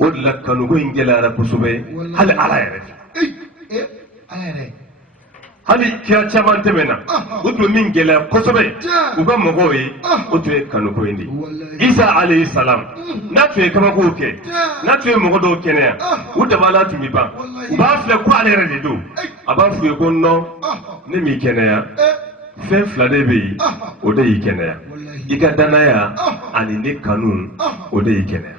o de la kanuko in gɛlɛyara kosɛbɛ hali ala yɛrɛ hali kira caman tɛmɛna o tun bɛ min gɛlɛya kosɛbɛ u ka mɔgɔw ye o tun ye kanuko in de isa alayhi salam n'a tun ye kabakow kɛ n'a tun ye mɔgɔ dɔw kɛnɛya u dabala tun bɛ ban u b'a filɛ ko ale yɛrɛ de don a b'a f'u ye ko non ne m'i kɛnɛya fɛn fila de bɛ yen o de y'i kɛnɛya i ka danaya ani ne kanu o de y'i kɛnɛya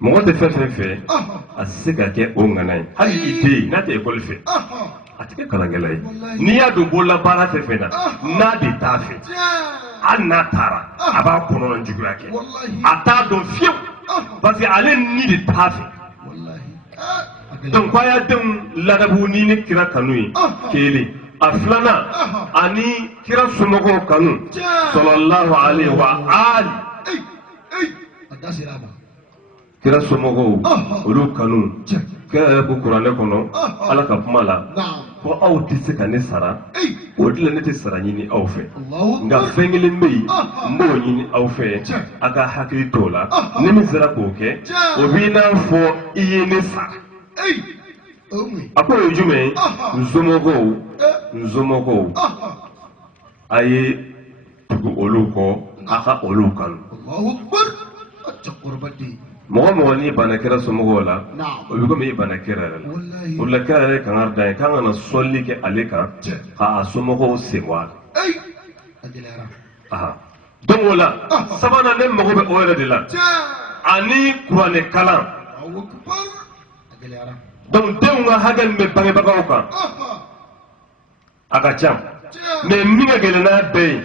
mɔgɔ tɛ fɛn fɛn fɛ a se ka kɛ o ŋana ye hali i den n'a tɛ ekɔli fɛ a tɛ kɛ kalankɛla ye n'i y'a don bolola baara fɛn fɛn na n'a de t'a fɛ hali n'a taara a b'a kɔnɔna juguya kɛ a t'a dɔn fiyewu parce que ale ni de t'a fɛ donc a y'a denw ladabu ni ne kira kanu ye kelen a filanan ani kira somɔgɔw kanu sallallahu alaihi wa ali kira somɔgɔw olu kanu kira yɛrɛ ko kuranɛ kɔnɔ ala ka kuma la ko aw tɛ se ka ne sara o de la ne tɛ sara ɲini aw fɛ nka fɛn kelen bɛ yen n b'o ɲini aw fɛ a ka hakili t'o la ni min sera k'o kɛ o b'i n'a fɔ i ye ne sara a ko o ye jumɛn ye n somɔgɔw a ye tugu olu kɔ a ka olu kanu mɔgɔ mɔgɔ n'i banna kira somɔgɔw la o bɛ komi i banna kira yɛrɛ la o de la kira yɛrɛ kan ka dan ye k'an kana sɔnni kɛ ale kan k'a somɔgɔw sen bɔ a la donc o la sabanan ne mago bɛ o yɛrɛ de la ani kuranɛ kalan donc denw ka hakɛ min bɛ bangebagaw kan a ka ca mais min ka gɛlɛn n'a bɛɛ ye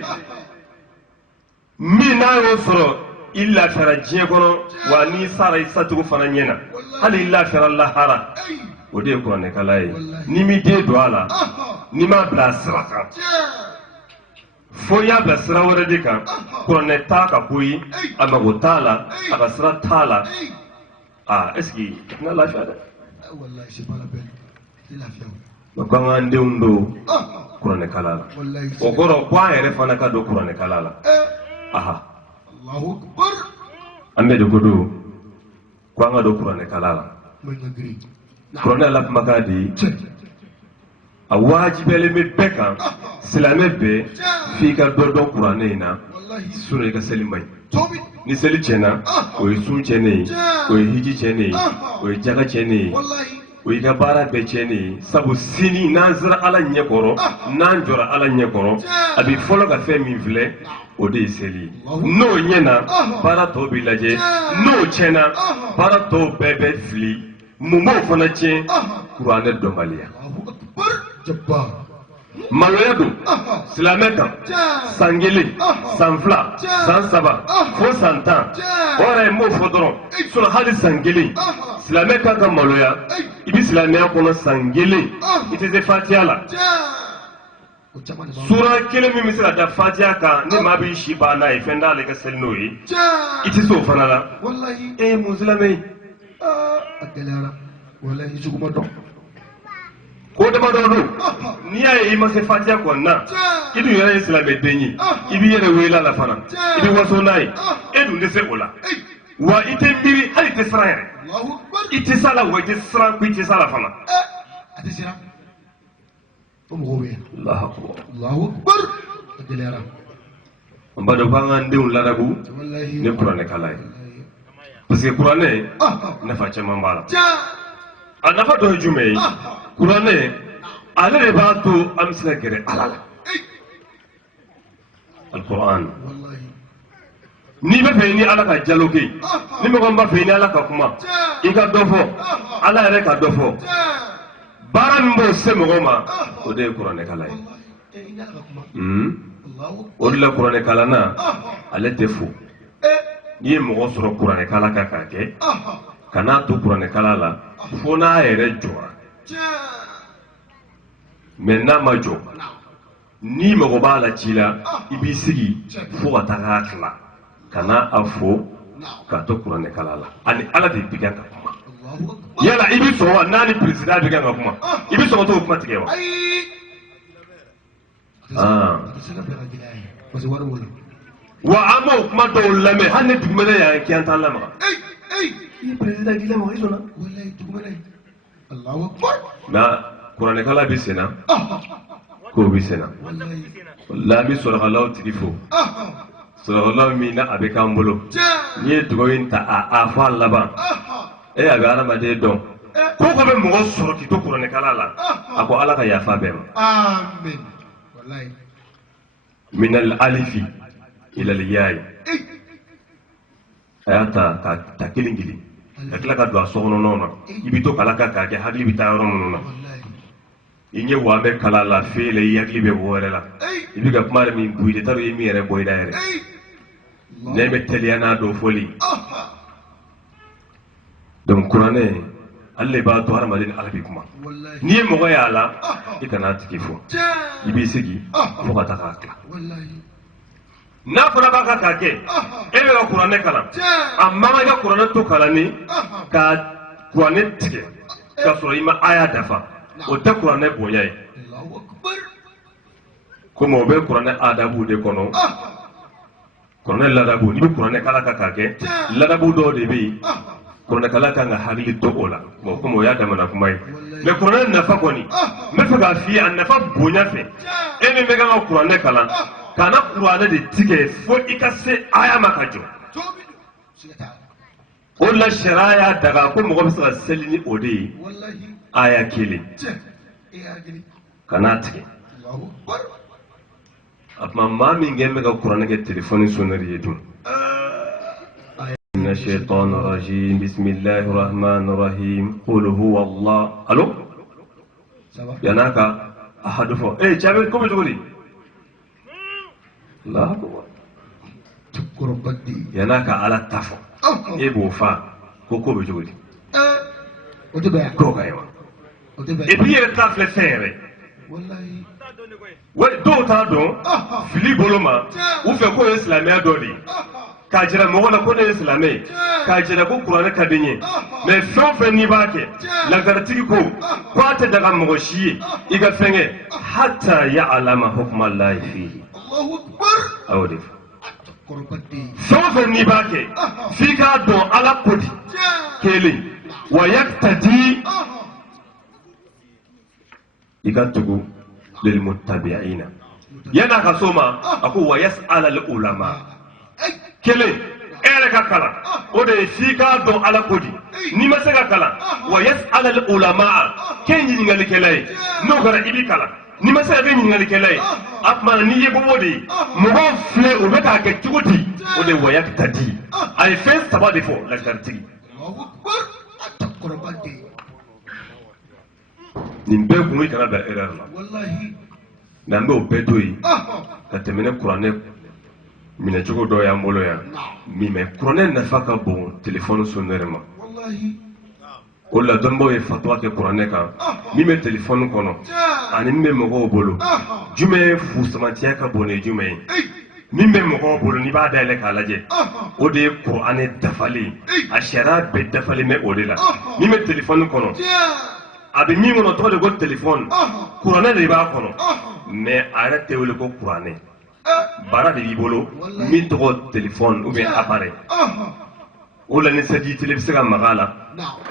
min n'a y'o sɔrɔ i lafiyara diɲɛ kɔnɔ wa n'i sara i sacogo fana ɲɛ na hali i lafiyara lahara o de ye kuranɛkala ye n'i m'i den don a la n'i m'a bila a sira kan fo i y'a bila sira wɛrɛ de kan kuranɛ t'a ka ko ye a mago t'a la a ka sira t'a la est ce que i tɛna lafiya dɛ ko an k'an denw don kuranɛkala la o kɔrɔ ko an yɛrɛ fana ka don kuranɛkala la an bɛ de ko don ko an ka don kuranɛkala la kuranɛ la kumakan de ye a wajibiyalen bɛ bɛɛ kan silamɛ bɛɛ f'i ka dɔ dɔn kuranɛ in na sinon i ka seli man ɲi ni seli tiɲɛna o ye sun tiɲɛnen ye o ye hiji tiɲɛnen ye o ye jaga tiɲɛnen ye o y'i ka baara bɛɛ tiɲɛnen ye sabu sini n'an sera ala ɲɛkɔrɔ n'an jɔra ala ɲɛkɔrɔ a bɛ fɔlɔ ka fɛn min filɛ o de ye seli ye n'o ɲɛna baara tɔw bɛ lajɛ n'o tiɲɛna baara tɔw bɛɛ bɛ fili mun b'o fana tiɲɛ kuranɛ dɔnbaliya maloya don silamɛ kan san kelen san fila san saba fo san 10 o yɛrɛ ye m'o fɔ dɔrɔn sinon hali san kelen silamɛ kan ka maloya i bɛ silamɛya kɔnɔ san kelen i tɛ se fatiha la sura kelen min bɛ se ka da fatiha kan ni maa b'i si ban n'a ye fɛn t'ale ka seli n'o ye i tɛ se o fana la mun silamɛ ye a gɛlɛyara walahi juguman dɔn ko damadɔ don n'i y'a ye i ma se fatiha kɔni na i dun yɛrɛ ye silamɛ den ye i b'i yɛrɛ wele a la fana i bɛ waso n'a ye e dun tɛ se o la wa i tɛ miiri hali i tɛ siran yɛrɛ i tɛ s'a la wa i tɛ siran ko i tɛ s'a la fana a tɛ siran o mɔgɔw bɛ yen Allahu Akbar a gɛlɛyara an b'a dɔn k'an k'an denw ladabu ni kuranɛkala ye parce que kuranɛ nafa caman b'a la a nafa dɔ ye jumɛn ye kuranɛ ale de b'a to an bɛ se ka gɛrɛ ala la alikuran n'i bɛ fɛ ni ala ka jalo kɛ ni mɔgɔ min b'a fɛ ni ala ka kuma i ka dɔ fɔ ala yɛrɛ ka dɔ fɔ baara min b'o se mɔgɔ ma o de ye kuranɛkala ye o de la kuranɛkalanna ale tɛ fo n'i ye mɔgɔ sɔrɔ kuranɛkala kan k'a kɛ kan'a to kuranɛkala la fo n'a yɛrɛ jɔra mais n'a ma jɔ n'i mago b'a la ci la i b'i sigi fo ka taga tila kana a fo ka to kuranɛkala la ani ala de bɛ kan ka kuma yala i bɛ sɔn wa n'a ni président bɛ kan ka kuma i bɛ sɔn ka t'o kuma tigɛ wa wa amo kuma dɔw lamɛn hali ni dugumɛnɛ y'an kɛ an t'a lamaga i président k'i lamaga i sɔnna wallahi dugumɛnɛ Allahu akbar nka kuranɛkala bɛ senna k'o bɛ senna wallahi an bɛ sɔrɔkalaw tigi fo sɔrɔkalaw min na a bɛ k'an bolo n'i ye dugawu in ta a fɔ a laban a bɛ adamaden dɔn ko ko bɛ mɔgɔ sɔrɔ k'i to kuranɛkala la a ko ala ka yafa bɛɛ ma amen wallahi min al-alifi ila al-ya'i a y'a ta kelen kelen ka tila ka don a sokɔnɔnaw na i bɛ to kala ka k'a kɛ hakili bɛ taa yɔrɔ minnu na i ɲɛ wa bɛ kala la fe la i hakili bɛ bɔ wɛrɛ la i bɛ ka kuma min bu i t'a dɔn i ye min yɛrɛ bɔ i la yɛrɛ ne bɛ teliya n'a dɔn fɔli donc kuranɛ ale de b'a to hadamaden ni ala bɛ kuma n'i ye mɔgɔ y'a la i kana a tigi fɔ i b'i sigi fo ka taa k'a tila n'a fɔra b'a ka k'a kɛ e bɛ ka kuranɛ kalan a man kan ka kuranɛ to kalanni ka kuranɛ tigɛ k'a sɔrɔ i ma aya dafa o tɛ kuranɛ bonya ye komi o bɛ kuranɛ adabu de kɔnɔ kuranɛ ladabu n'i bɛ kuranɛ kala ka k'a kɛ ladabu dɔw de bɛ yen kuranɛkala kan ka hakili to o la bon komi o y'a damana kuma ye mais kuranɛ nafa kɔni n bɛ fɛ k'a f'i ye a nafa bonya fɛ e min bɛ kan ka kuranɛ kalan kana kuranɛ de tigɛ fo i ka se aya ma ka jɔ o la sariya y'a daga ko mɔgɔ bɛ se ka seli ni o de ye aya kelen kana tigɛ a tuma maa min kɛ bɛ ka kuranɛ kɛ telefɔni sonnɛri ye dun من الشيطان الرجيم بسم الله الرحمن الرحيم قل هو الله الو يناك احد فو جابر كم تقولي لا تذكر بدي يناك على التفو ابو فا كوكو بتقولي وتبع كوكا ايوا ابي التفل فيري والله دو تا دون فيلي بولوما وفي كو اسلامي دولي k'a jira mɔgɔ la ko ne ye silamɛ ye k'a jira ko kuranɛ ka di n ye mais fɛn o fɛn n'i b'a kɛ lazaratigi ko a tɛ daga mɔgɔ si ye i ka fɛn kɛ hatta ya'lama hukma Allahi fihi a y'o de fɔ fɛn o fɛn n'i b'a kɛ f'i k'a dɔn ala ko di kelen wa yaktadi i ka tugu lil muttabi'ina yan'a ka s'o ma a ko wa yas'ala al ulama kelen e yɛrɛ ka kalan o de ye f'i k'a dɔn ala ko di n'i ma se ka kalan wa yas'ala al ulama kɛ ɲiningalikɛla ye n'o kɛra i b'i kalan n'i ma se ka kɛ ɲiningalikɛla ye a tuma n'i ye bɔ o de ye mɔgɔw filɛ u bɛ k'a kɛ cogo di o de ye wa yaktadi a ye fɛn saba de fɔ lazaritigi nin bɛɛ kun i kana bila erreur la nka n bɛ o bɛɛ to yen ka tɛmɛ ne kuranɛ minɛ cogo dɔ y'an bolo yan min mɛ kuranɛ nafa ka bon telefɔni sonnɛri ma o la dɔnnibaw ye fatwa kɛ kuranɛ kan min bɛ telefɔni kɔnɔ ani min bɛ mɔgɔw bolo jumɛn ye fusamatiya ka bon ni jumɛn ye min bɛ mɔgɔw bolo n'i b'a dayɛlɛ k'a lajɛ o de ye kuranɛ dafalen a sariya bɛɛ dafalen bɛ o de la min bɛ telefɔni kɔnɔ a bɛ min kɔnɔ tɔgɔ de ko telefɔni kuranɛ de b'a kɔnɔ mais a yɛrɛ tɛ wele ko kuranɛ baara de b'i bolo min tɔgɔ telefɔni ou bien appareil o la ni sɛji tele bɛ se ka maga a la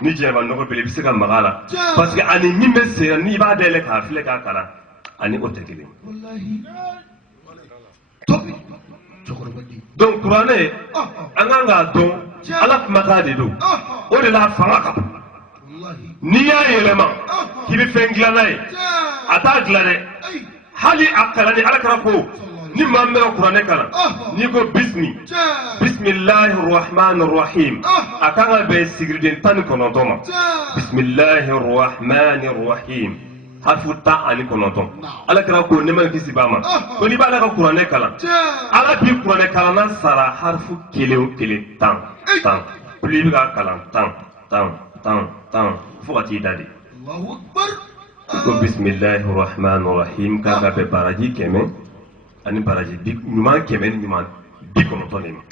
ni jɛnɛba nɔgɔ bele bɛ se ka maga a la parce que ani min bɛ sen n'i b'a dayɛlɛ k'a filɛ k'a kalan ani o tɛ kelen donc kuranɛ an kan k'a dɔn ala kumakan de don o de la a fanga ka bon n'i y'a yɛlɛma k'i bɛ fɛn dilan n'a ye a t'a dilan dɛ hali a kalan ni alakira ko ni maa min bɛ ka kuranɛ kalan n'i ko bisimilahi rahmani rahim a kan ka bɛn sigiriden 19 ma bisimilahi rahmani rahim harifu 19 alakira ko ne ma kisi ba ma ko n'i b'ala ka kuranɛ kalan ala b'i kuranɛ kalanna sara harifu kelen o kelen 10 plus i bɛ ka kalan 10 fo ka t'i da de ko bisimilahi rahmani rahim k'a ka bɛn baraji 100 ani baraji ɲuman 100 ni ɲuman 90 de ma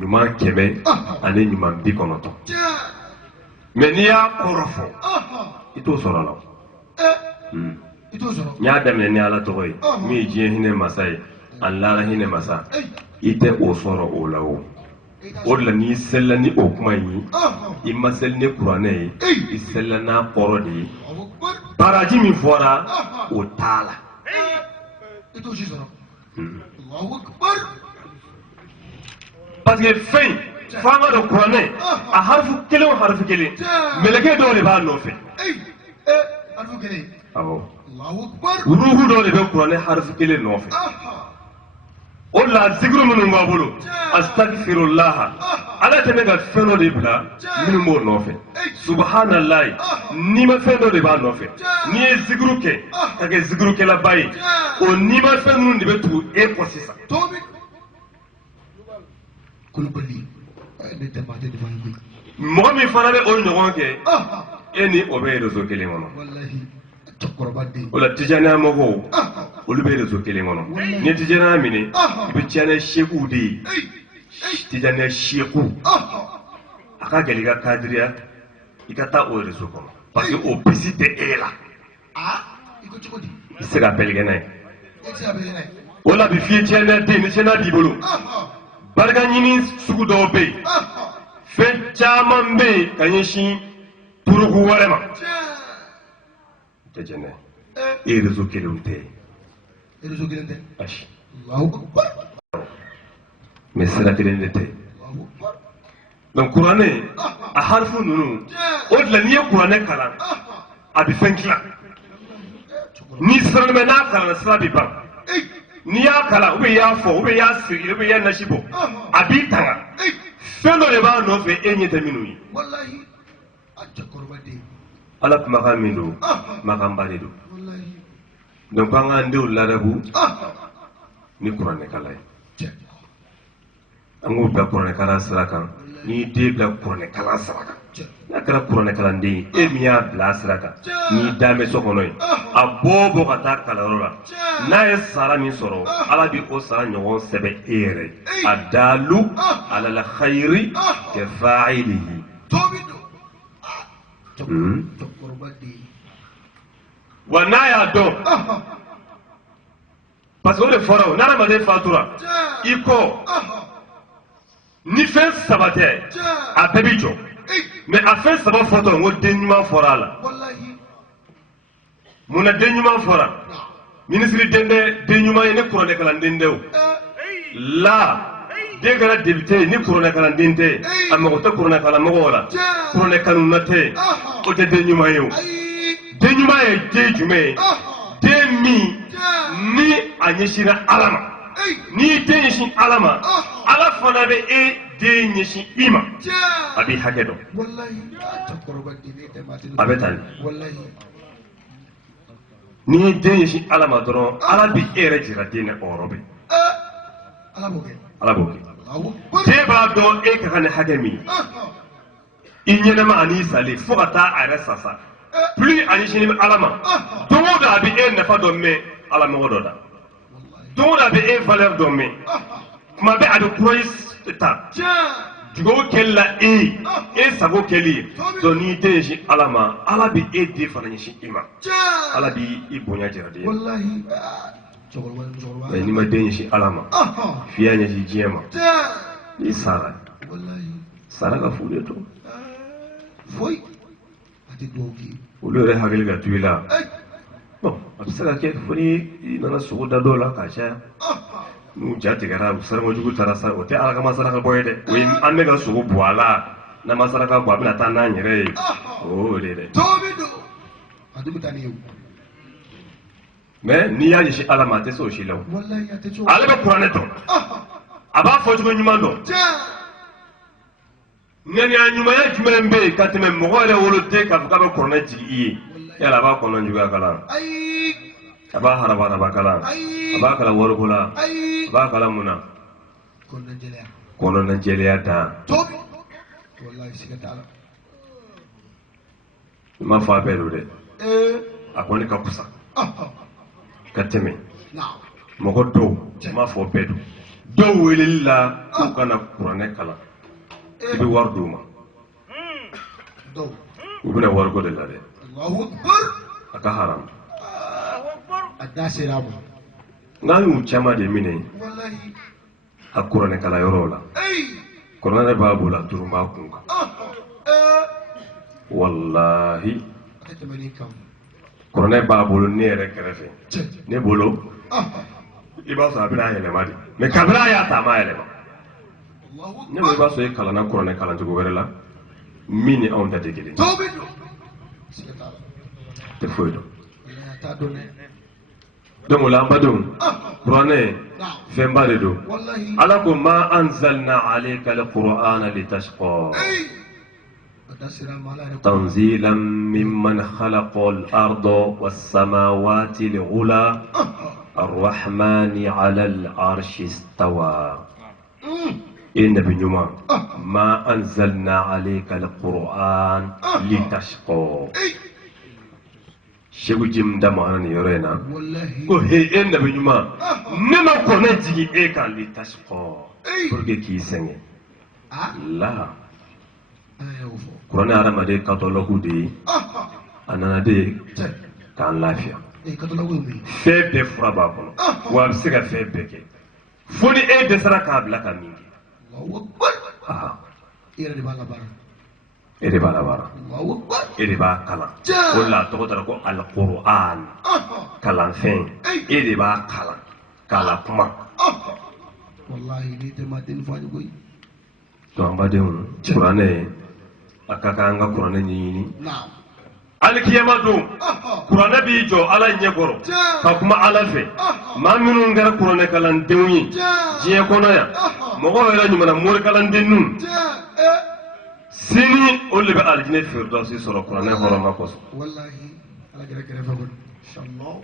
ɲuman 100 ani ɲuman 90 mais n'i y'a kɔrɔ fɔ i t'o sɔrɔ a la nya daminɛ ni ala tɔgɔ ye min ye diɲɛ hinɛ masa ye an lara hinɛ masa i tɛ o sɔrɔ o la o de la n'i selila ni o kuma in ye i ma seli ni kuranɛ ye i selila n'a kɔrɔ de ye baraji min fɔra o t'a la parce que fɛn f'an ka dɔn kuranɛ a harifu kelen o harifu kelen mɛlɛkɛ dɔw de b'a nɔfɛ awɔ ruhu dɔw de bɛ kuranɛ harifu kelen nɔfɛ o la zikiru minnu b'a bolo astagfirullah ala tɛ ka fɛn dɔ de bila minnu b'o nɔfɛ subhanallahi n'i ma fɛn dɔ de b'a nɔfɛ n'i ye zikiru kɛ ka kɛ zikirukɛlaba ye o n'i ma fɛn ninnu de bɛ tugu e kɔ sisan mɔgɔ min fana bɛ o ɲɔgɔn kɛ e ni o bɛ réseau kelen kɔnɔ o la tijaniya mɔgɔw olu bɛ réseau kelen kɔnɔ ni ye tijaniya minɛ i bɛ tijaniya sekuw de ye tijaniya seku a ka gɛlɛn i ka kadiriya i ka taa o réseau kɔnɔ parce que o bisi tɛ e la i tɛ se ka bɛlɛkɛ n'a ye o la bi f'i ye tijaniya den ni tijaniya b'i bolo barika ɲini sugu dɔw bɛ yen fɛn caman bɛ yen ka ɲɛsin turuku wɛrɛ ma tɛ jɛnɛ e réseau kelenw tɛ ayi mais sira kelen de tɛ donc kuranɛ a harifu ninnu o de la n'i ye kuranɛ kalan a bɛ fɛn tila n'i siranna mɛ n'a kalanna sira bɛ ban n'i y'a kalan ou bien i y'a fɔ ou bien i y'a sigi ou bien i y'a nasi bɔ a b'i tanga fɛn dɔ de b'a nɔfɛ e ɲɛ tɛ minnu ye ala kumakan min don kumakanba de don donc an k'an denw ladabu ni kuranɛkala ye an k'u bila kuranɛkala sira kan n'i den bila kuranɛkala sira kan n'a kɛra kuranɛkalanden ye e min y'a bila a sira kan n'i dan bɛ so kɔnɔ yen a bɔ ka taa kalanyɔrɔ la n'a ye sara min sɔrɔ ala bɛ o sara ɲɔgɔn sɛbɛn e yɛrɛ a dalu alal khayri ka fa'ilihi wa n'a y'a dɔn parce que o de fɔra o n'adamaden fatura i kɔ ni fɛn saba tɛ a bɛɛ bɛ jɔ mais a fɛn saba fɔtɔ n ko den ɲuman fɔra a la mun na den ɲuman fɔra minisiri den tɛ den ɲuman ye ni kuranɛkalanden tɛ o la den kɛra député ye ni kuranɛkalanden tɛ a mago tɛ kuranɛkalamɔgɔw la kuranɛkanuna tɛ o tɛ den ɲuman ye o den ɲuman ye den jumɛn ye den min ni a ɲɛsinna ala ma n'i ye den ɲɛsin ala ma ala fana bɛ e den ɲɛsin i ma a b'i hakɛ dɔn a bɛ tan n'i ye den ɲɛsin ala ma dɔrɔn ala bɛ e yɛrɛ jira den na o yɔrɔ bɛ ala b'o kɛ den b'a dɔn e ka kan ni hakɛ min i ɲɛnɛma ani salen fo ka taa a yɛrɛ sasa plus a ɲɛsinnen bɛ ala ma don o don a bɛ e nafa dɔ mɛn ala mɔgɔ dɔ da don o don a bɛ e valeur dɔ mɛn kuma bɛɛ a bɛ courage ta dugawu kɛli la e sago kɛli ye donc n'i den ɲɛsin ala ma ala bɛ e den fana ɲɛsin i ma ala b'i bonya jira den mais n'i ma den ɲɛsin ala ma f'i y'a ɲɛsin diɲɛ ma n'i sara sara ka fu de don olu yɛrɛ hakili ka to i la bon a bɛ se ka kɛ fo ni i nana sogo da dɔw la ka caya n'u ja tigɛra sarakajugu taara sa o tɛ ala kama saraka bɔ ye dɛ o ye an bɛ ka sogo bɔ a la n'an ma saraka bɔ a bɛna taa n'an yɛrɛ ye o de dɛ mais n'i y'a ɲɛsin ala ma a tɛ se o si la o ale bɛ kuranɛ dɔn a b'a fɔcogo ɲuman dɔn ŋaniya ɲumanya jumɛn bɛ yen ka tɛmɛ mɔgɔ yɛrɛ woloden k'a fɔ k'a bɛ kuranɛ jigi i ye yala a b'a kɔnɔ juguya kalan a b'a haraba kalan a b'a kalan wariko la a b'a kalan mun na kɔnɔna jɛlenya dan i ma fɔ a bɛɛ don dɛ a kɔni ka kusa ka tɛmɛ mɔgɔ dɔw i ma fɔ bɛɛ don dɔw weleli la k'u kana kuranɛ kalan i bɛ wari d'u ma u bɛna wariko de la dɛ a ka haram ada seramu n'a y'u caman de minɛ wallahi a kuranɛkalayɔrɔw la kuranɛ b'a bolo a turun b'a kun kan wallahi a ka tɛmɛ nin kan kuranɛ b'a bolo ne yɛrɛ kɛrɛfɛ ne bolo i b'a sɔrɔ a bɛna yɛlɛma de mais kabini a y'a ta a ma yɛlɛma ne ko i b'a sɔrɔ i kalanna kuranɛ kalancogo wɛrɛ la min ni anw ta tɛ kelen tɔbi don siga t'a la tɛ foyi dɔn wallahi a t'a dɔn dɛ donc o la an badenw kuranɛ fɛnba de don wallahi ala ko ma anzalna alayka alqur'ana litashqa ada seramu ala yɛrɛ تنزيلا ممن خلق الأرض والسماوات العلى الرحمن على العرش استوى إن بنيوما ما أنزلنا عليك القرآن لتشقى شو جيم دمانا يورينا wallahi ko he en nabi nyuma nema ko na jigi e kan litashqa pour que ki senge la aya ufo Kurana adamaden katɔlɔku de ye a nana de k'an lafiya katɔlɔku min fɛn bɛɛ fura b'a kɔnɔ wa a bɛ se ka fɛn bɛɛ kɛ fo ni e dɛsɛra k'a bila ka min kɛ Allahu akbar aha i yɛrɛ de b'a labaara e de b'a labaara Allahu akbar e de b'a kalan o de la a tɔgɔ dara ko alquran kalanfɛn e de b'a kalan k'a la kuma wallahi ni tɛ ma den fɔ koyi donc an badenw kuranɛ a ka kan an ka kuranɛ ɲɛɲini naam alikiyama don kuranɛ b'i jɔ ala ɲɛkɔrɔ ka kuma ala fɛ maa minnu kɛra kuranɛ kalandenw ye diɲɛ kɔnɔ yan mɔgɔw yɛrɛ ɲumanna morikalandennu sini olu de bɛ alijinɛ firidɔsi sɔrɔ kuranɛ hɔrɔma kɔsɔn wallahi ala gɛrɛ kɛrɛfɛ kɔnɔ inshallah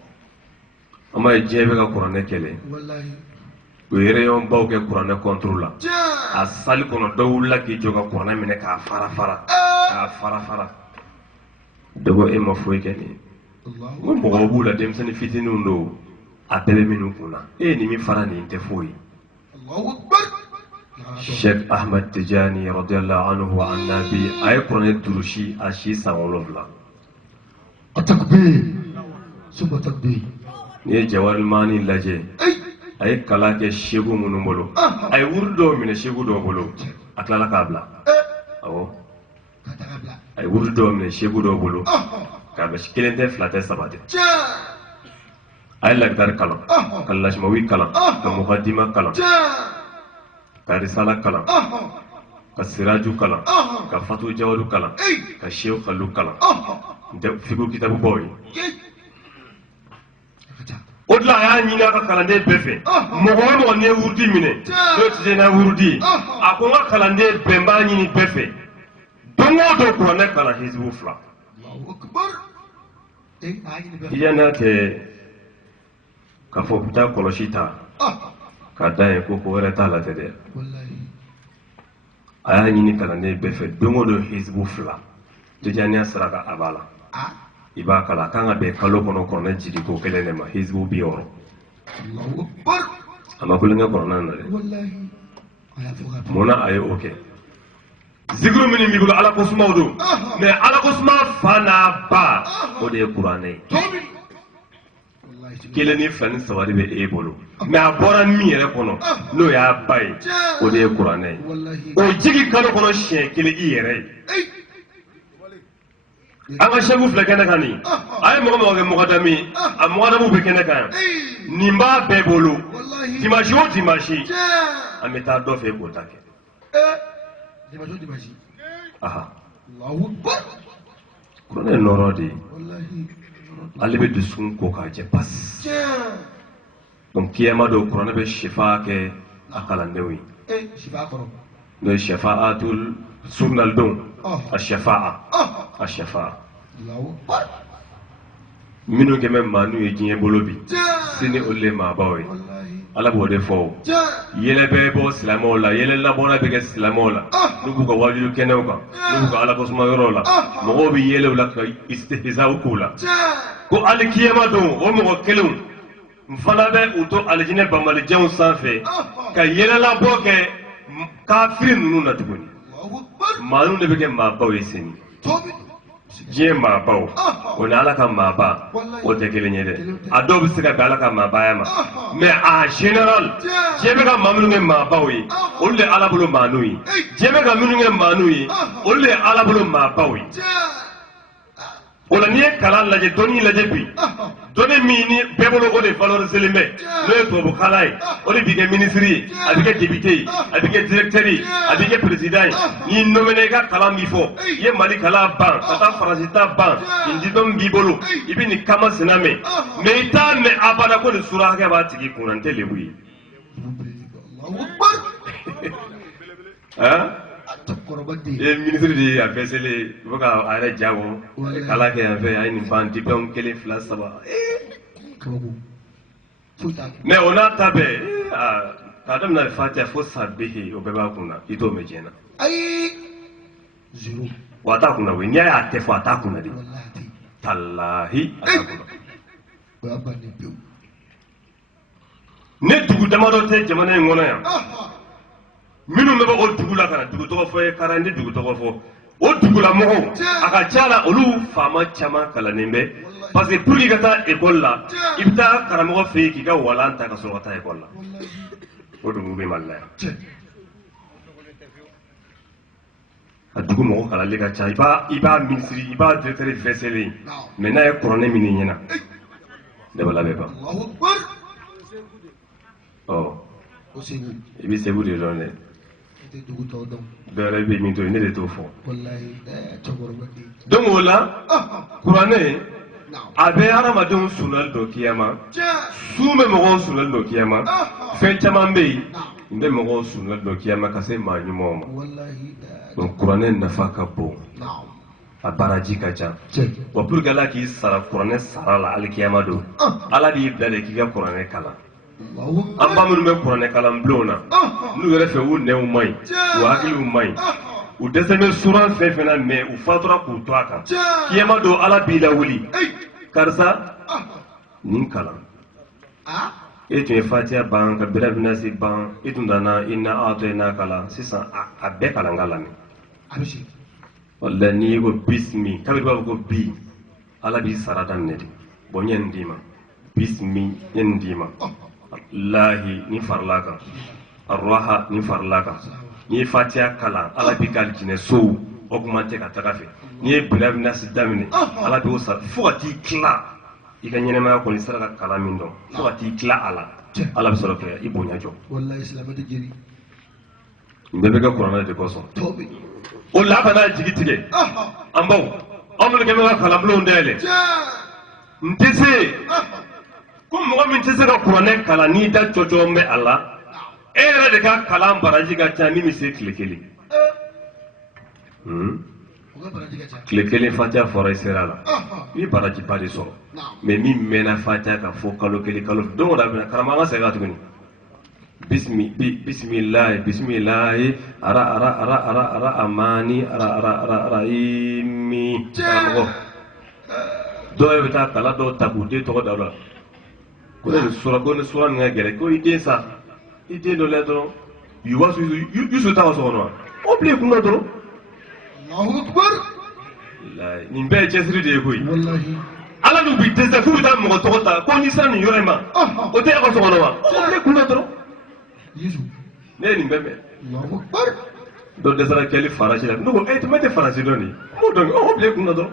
an b'a ye diɲɛ bɛ ka kuranɛ kɛlɛ wallahi u ye réunion baw kɛ kuranɛ contre la a sali kɔnɔ dɔw wulila k'i jɔ ka kuranɛ minɛ k'a fara fara k'a fara fara dogo e ma foyi kɛ nin Allahu ko mɔgɔw b'u la denmisɛnnin fitininw don a bɛɛ bɛ minnu kun na e ye nin min fara nin tɛ foyi Allahu akbar Sheikh Ahmad Tijani radiyallahu anhu wa annabi a ye kuranɛ durusi a si san 7 atakbir summa takbir n'i ye Jawahirul Ma'ani lajɛ a ye kalan kɛ segu minnu bolo a ye wuri dɔw minɛ segu dɔw bolo a tilala k'a bila awɔ ka taga bila a ye wuri dɔw minɛ segu dɔw bolo k'a bɛ 1 tɛ 2 tɛ 3 tɛ a ye lagitari kalan ka lasimawi kalan ka mukadima kalan ka risala kalan ka siraju kalan ka fatu jawadu kalan ka shehu kalu kalan fiku kitabu baw ye o de la a y'a ɲini a ka kalanden bɛɛ fɛ mɔgɔ o mɔgɔ n'i ye wurudi minɛ n'o tɛ se n'a wurudi a ko n ka kalanden bɛɛ n b'a ɲini bɛɛ fɛ don o don kuranɛ kalan hizbu 2 Allahu akbar yan'a kɛ k'a fɔ u taa kɔlɔsi ta k'a da yen ko ko wɛrɛ t'a la tɛ dɛ wallahi a y'a ɲini kalanden bɛɛ fɛ don o don hizbu 2 tijaniya saraka a b'a la i b'a kalan a kan ka bɛn kalo kɔnɔ kuranɛ jigi ko 1 de ma hizbu 60 Allahu akbar a ma kulonkɛ kuranɛ na dɛ wallahi aya fɔ ka munna a ye o kɛ zikiru minnu b'i bolo ala ko sumaw don mais ala ko suma fa n'a ba o de ye kuranɛ ye tobi wallahi 1 ni 2 ni 3 de bɛ e bolo mais a bɔra min yɛrɛ kɔnɔ n'o y'a ba ye o de ye kuranɛ ye wallahi o jigi kalo kɔnɔ siɲɛ 1 i yɛrɛ ye an ka sɛfu filɛ kɛnɛ kan nin a ye mɔgɔ mɔgɔ kɛ mɔgɔdami a mɔgɔdamiw bɛ kɛnɛ kan yan nin b'a bɛɛ bolo dimanche o dimanche an bɛ taa dɔ fɛ k'o ta kɛ dimanche aha Allahu akbar kuranɛ ye nɔrɔ de ye wallahi ale bɛ dusukun ko k'a jɛ pasi donc kiyama don kuranɛ bɛ shifa kɛ a kalandenw ye shifa kɔrɔ n'o ye shafa'atul sunnaldenw a shafa'a a shafa'a Allahu akbar minnu kɛ bɛ maa n'u ye diɲɛ bolo bi sini olu de maabaw ye wallahi ala b'o de fɔ o yɛlɛ bɛ bɔ silamɛw la yɛlɛ labɔra bɛ kɛ silamɛw la n'u b'u ka wajibi kɛnɛw kan n'u b'u ka alakosuma yɔrɔw la mɔgɔw bɛ yɛlɛw la ka istihzaw k'u la ko ali kiyama don o mɔgɔ kelenw n fana bɛ u to alijinɛ banbalijɛnw sanfɛ ka yɛlɛlabɔ kɛ kafiri ninnu na tuguni Allahu akbar maa ninnu de bɛ kɛ maabaw ye sini tobi diɲɛ maabaw o ni ala ka maaba o tɛ kelen ye dɛ a dɔw bɛ se ka bɛn ala ka maabaya ma mais en général diɲɛ bɛ ka maa minnu kɛ maabaw ye olu de ye ala bolo maanu ye diɲɛ bɛ ka minnu kɛ maanu ye olu de ye ala bolo maabaw ye o la n'i ye kalan lajɛ dɔnni lajɛ bi dɔnni min ni bɛɛ bolo o de valoriselen bɛ n'o ye tubabukalan ye o de b'i kɛ minisiri ye a b'i kɛ député ye a b'i kɛ directeur ye a b'i kɛ président ye n'i nommé i ka kalan min fɔ i ye mali kalan ban ka taa faransi ta ban nin diplôme b'i bolo i bɛ nin kama sina mɛn mais i t'a mɛn abada ko nin sura hakɛ b'a tigi kunna n tɛ lebu ye ye ministre de ye a fɛsɛlen i bɛ ka a yɛrɛ jago kalan kɛ yan fɛ a ye nin ban diplôme 1 2 3 mais o n'a ta bɛɛ k'a daminɛ fatiha fo sabihi o bɛɛ b'a kunna i t'o mɛn diɲɛ na wa a t'a kunna koyi n'i y'a tɛ fɔ a t'a kunna de talahi a t'a kunna ne dugu damadɔ tɛ jamana in kɔnɔ yan minnu bɛ bɔ o dugu la ka na dugu tɔgɔ fɔ ye karan ni dugu tɔgɔ fɔ o dugulamɔgɔw a ka ca la olu faama caman kalannen bɛ parce que pour que i ka taa école la i bɛ taa karamɔgɔ fɛ yen k'i ka walan ta ka sɔrɔ ka taa école la o dugu bɛ Mali la yan a dugu mɔgɔ kalanlen ka ca i b'a minisiri i b'a directeur vɛsɛlen mais n'a ye kuranɛ min ɲɛna dabala bɛ ban ɔ i bɛ Segu de dɔn dɛ dɔwɛrɛ bɛ min to yen ne de t'o fɔ donc o la kuranɛ a bɛ hadamadenw sunali dɔ kiyama su bɛ mɔgɔw sunali dɔ kiyama fɛn caman bɛ yen n bɛ mɔgɔw sunali dɔ kiyama ka se maa ɲumanw ma donc kuranɛ nafa ka bon a baraji ka ca wa pour que ala k'i sara kuranɛ sara la alikiyama don ala de y'i bila de k'i ka kuranɛ kalan an ba minnu bɛ kuranɛ kalan bulon na n'u yɛrɛ fɛ u nɛnw man ɲi u hakiliw man ɲi u dɛsɛ bɛ suran fɛn fɛn na mais u fatura k'u to a kan kiyama don ala b'i lawuli karisa nin kalan e tun ye fatiha ban ka birafinasi ban i tun nana i na ato i n'a kalan sisan a bɛɛ kalan ka lamɛn wala n'i ko bisimi kabiri b'a fɔ ko bi ala b'i sara daminɛ de bon n ye nin d'i ma bisimi n ye nin d'i ma lahi ni farla kan arwaha ni farla kan ni fatiha kalan ala bi ka jinɛ sow augmenter ka taga fɛ ni ye birafinasi daminɛ ala b'o sara fo ka t'i tila i ka ɲɛnɛmaya kɔni sera ka kalan min dɔn fo ka t'i tila a la ala bɛ sɔrɔ kɛ i bonya jɔ n bɛɛ bɛ kɛ kuranɛ de kosɔn o la a kana jigi tigɛ an baw anw minnu kɛ bɛ ka kalanbulonw dayɛlɛ n tɛ se ko mɔgɔ min tɛ se ka kuranɛ kalan n'i da cɔcɔ bɛ a la e yɛrɛ de ka kalan baraji ka ca min bɛ se tile kelen tile kelen fatiha fɔra i sera la i bɛ barajiba de sɔrɔ mais min mɛnna fatiha kan fo kalo kelen kalo don o don a bɛna karamɔgɔ an ka segin kan tuguni bisimilahi bisimilahi ara amani ara imi karamɔgɔ dɔw yɛrɛ bɛ taa kala dɔw ta k'u den tɔgɔ da o la ko ne ni sura nin ka gɛlɛn ko i den sa i den dɔ lajɛ dɔrɔn yusu t'a ka so kɔnɔ wa o bila i kun na dɔrɔn nin bɛɛ ye cɛsiri de ye koyi ala n'u b'i dɛsɛ f'u bɛ taa mɔgɔ tɔgɔ ta ko n'i sera nin yɔrɔ in ma o tɛ e ka so kɔnɔ wa o bila i kun na dɔrɔn ne ye nin bɛɛ mɛn dɔ dɛsɛra kɛli faransi la ne ko e tɛ faransi dɔn de o dɔn o bila i kun na dɔrɔn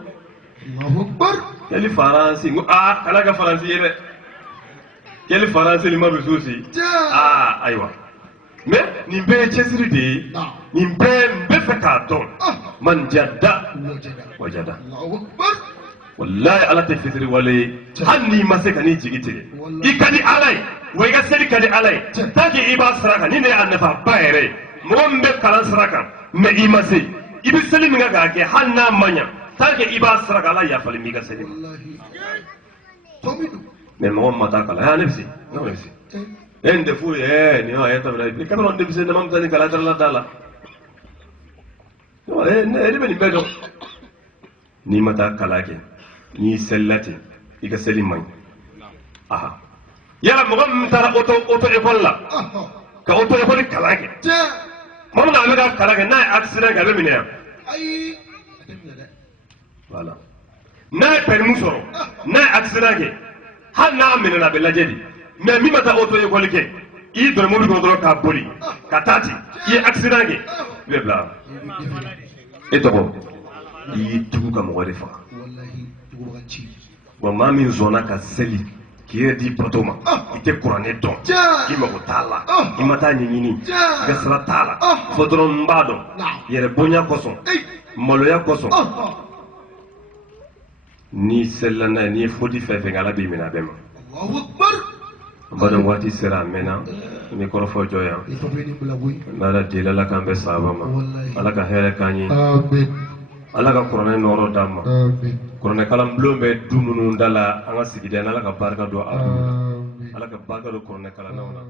kɛli faransi n ko kana kɛ faransi ye dɛ kɛli faransi ni ma bɛ so si ayiwa mais nin bɛɛ ye cɛsiri de ye nin bɛɛ n bɛ fɛ k'a dɔn man jada wajada wallahi ala tɛ fitiri wale ye hali n'i ma se ka n'i jigi tigɛ i ka di ala ye wa i ka seli ka di ala ye tant que i b'a sira kan ni ne y'a nafa ba yɛrɛ ye mɔgɔ min bɛ kalan sira kan mais i ma se i bɛ seli min kan k'a kɛ hali n'a ma ɲa tant que i b'a sira kan ala yafalen b'i ka seli ma mais mɔgɔ min ma taa kalan ne bɛ se ne bɛ se nin tɛ foyi ye nin y'a ye tɛmɛna bi kabini nin denmisɛnnin dama min taa ni kalan la da la ne bɛ nin bɛɛ dɔn n'i ma taa kalan kɛ n'i selila ten i ka seli man ɲi yala mɔgɔ min taara auto école la ka auto école kalan kɛ mɔgɔ min a bɛ ka kalan kɛ n'a ye accident kɛ a bɛ minɛ yan voilà n'a ye permis sɔrɔ n'a ye accident kɛ hali n'a minɛna a bɛ lajɛ de mais min ma taa auto école kɛ i y'i donna mobili kɔnɔ dɔrɔn k'a boli ka taa ten i ye accident kɛ i bɛ bila e tɔgɔ i y'i tugu ka mɔgɔ de faga wa maa min sɔnna ka seli k'i yɛrɛ di bato ma i tɛ kuranɛ dɔn i mago t'a la i ma taa ɲɛɲini i ka sira t'a la fɔ dɔrɔn n b'a dɔn yɛrɛ bonya kosɔn maloya kosɔn n'i selila n'a ye n'i ye foti fɛn fɛn kɛ ala b'i minɛ a bɛɛ ma n b'a dɔn waati sera a mɛnna n bɛ kɔrɔfɔ jɔ yan n'ala deli ala k'an bɛn sahaba ma ala ka hɛrɛ k'an ye ala ka kuranɛ nɔrɔ d'an ma kuranɛ kalanbulon bɛ du minnu da la an ka sigida n'ala ka barika don a ala ka barika don kuranɛ kalannaw na